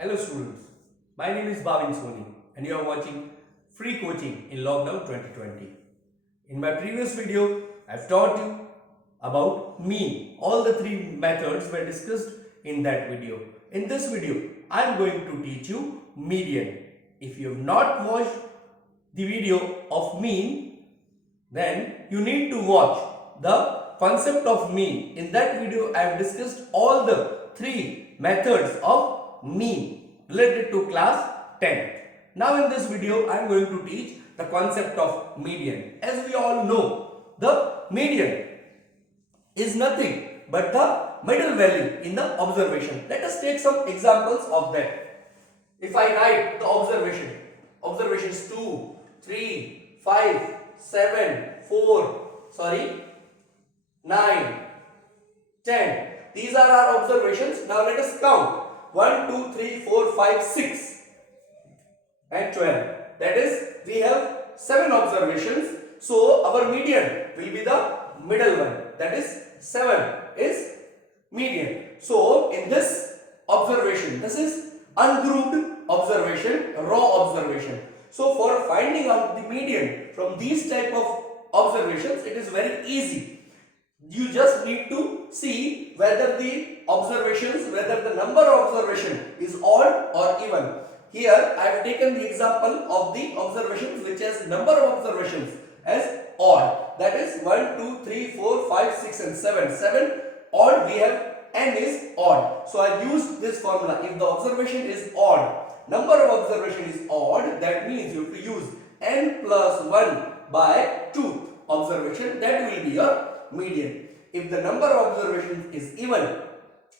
Hello students, my name is Bhavin Soni and you are watching Free Coaching in Lockdown 2020. In my previous video, I've taught you about mean. All the three methods were discussed in that video. In this video, I'm going to teach you median. If you have not watched the video of mean, then you need to watch the concept of mean. In that video, I have discussed all the three methods of mean related to class 10th. Now in this video, I am going to teach the concept of median. As we all know, the median is nothing but the middle value in the observation. Let us take some examples of that. If I write the observations 2, 3, 5, 7, 9, 10. These are our observations. Now let us count. 1, 2, 3, 4, 5, 6 and 12. That is, we have 7 observations. So our median will be the middle one. That is 7 is median. So in this observation, this is ungrouped observation, raw observation. So for finding out the median from these type of observations, it is very easy. You just need to see whether the number of observation is odd or even. Here I have taken the example of the observations which has number of observations as odd. That is 1, 2, 3, 4, 5, 6 and 7. 7 odd, we have n is odd. So I used this formula. If the observation is odd, number of observation is odd, that means you have to use n plus 1 by 2 observation. That will be your median. If the number of observations is even,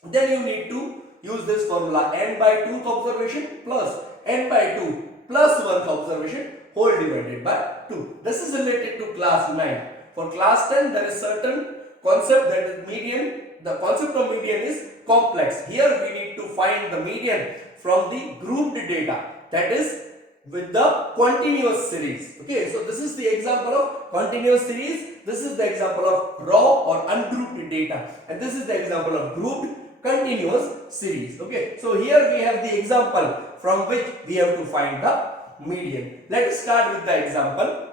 then you need to use this formula, n by 2th observation plus n by 2 plus 1th observation whole divided by 2. This is related to class 9. For class 10, there is certain concept that is median. The concept of median is complex. Here we need to find the median from the grouped data, that is with the continuous series. Okay, so this is the example of continuous series. This is the example of raw or ungrouped data, and this is the example of grouped continuous series. Okay, so here we have the example from which we have to find the median. Let us start with the example.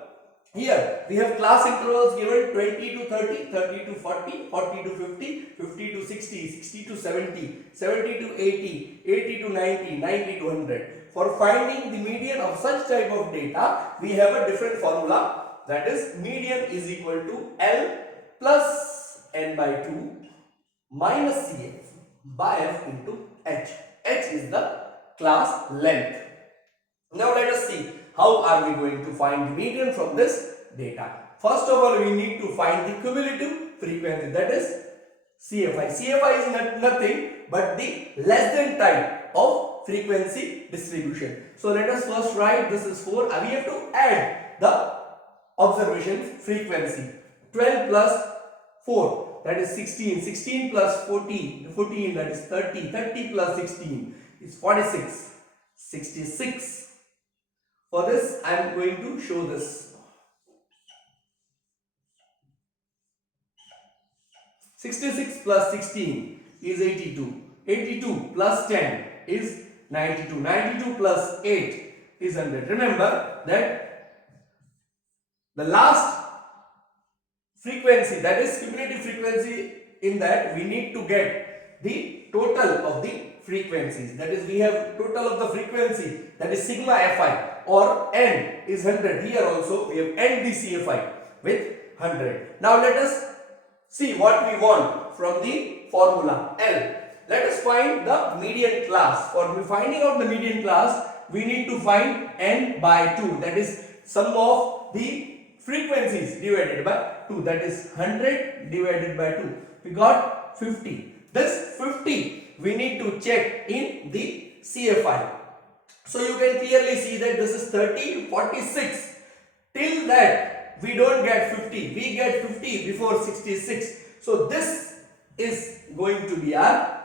Here we have class intervals given 20 to 30, 30 to 40, 40 to 50, 50 to 60, 60 to 70, 70 to 80, 80 to 90, 90 to 100. For finding the median of such type of data, we have a different formula, that is median is equal to L plus n by 2 minus CF by F into H. H is the class length. Now let us see how are we going to find the median from this data. First of all, we need to find the cumulative frequency, that is CFI. CFI is nothing but the less than type of frequency distribution. So let us first write, this is 4. We have to add the observation frequency. 12 plus 4, that is 16. 16 plus 14, 14, that is 30. 30 plus 16 is 46. 66. For this, I am going to show this. 66 plus 16 is 82. 82 plus 10 is 92. 92 plus 8 is 100. Remember that the last frequency, that is cumulative frequency, in that we need to get the total of the frequencies. That is, we have total of the frequency, that is sigma fi, or n is 100. Here also we have n the CFI with 100. Now let us see what we want from the formula L. Let us find the median class. For finding out the median class, we need to find n by 2. That is sum of the frequencies divided by 2. That is 100 divided by 2. We got 50. This 50 we need to check in the CFI. So you can clearly see that this is 30, 46. Till that we don't get 50. We get 50 before 66. So this is going to be our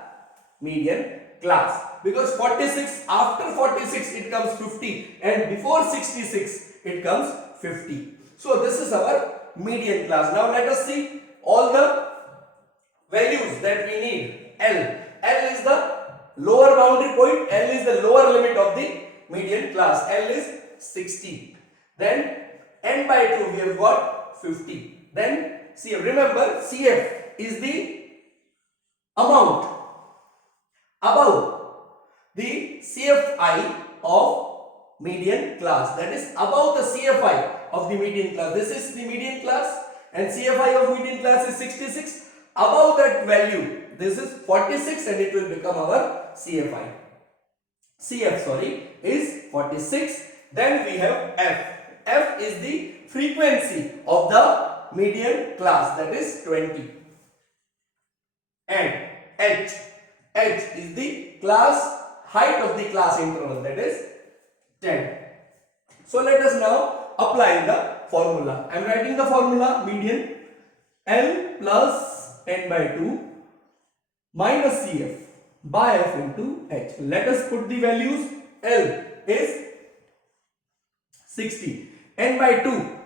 median class, because 46, after 46 it comes 50, and before 66 it comes 50. So this is our median class. Now let us see all the values that we need. L is the lower boundary point, L is the lower limit of the median class. L is 60. Then n by 2 we have got 50. Then CF, remember CF is the amount above the CFI of median class, that is above the CFI of the median class. This is the median class and CFI of median class is 66. Above that value, this is 46 and it will become our CFI. CF, sorry, is 46. Then we have F. F is the frequency of the median class, that is 20. And H. H is the class height of the class interval, that is 10. So let us now apply the formula. I am writing the formula: median L plus n by 2 minus CF by F into H. Let us put the values. L is 60, n by 2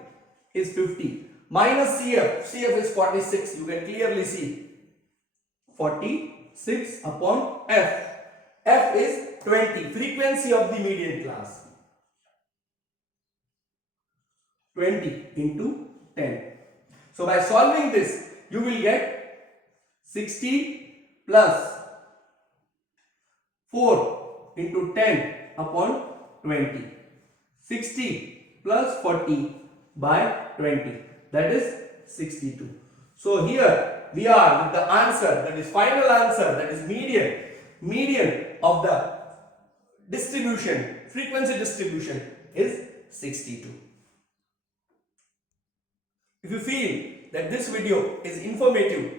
is 50, minus CF, CF is 46, you can clearly see 46 upon F. F is 20, frequency of the median class. 20 into 10. So by solving this, you will get 60 plus 4 into 10 upon 20. 60 plus 40 by 20, that is 62. So here we are with the answer, that is final answer, that is median of the distribution, frequency distribution is 62. If you feel that this video is informative,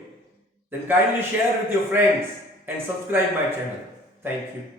then kindly share with your friends and subscribe my channel. Thank you.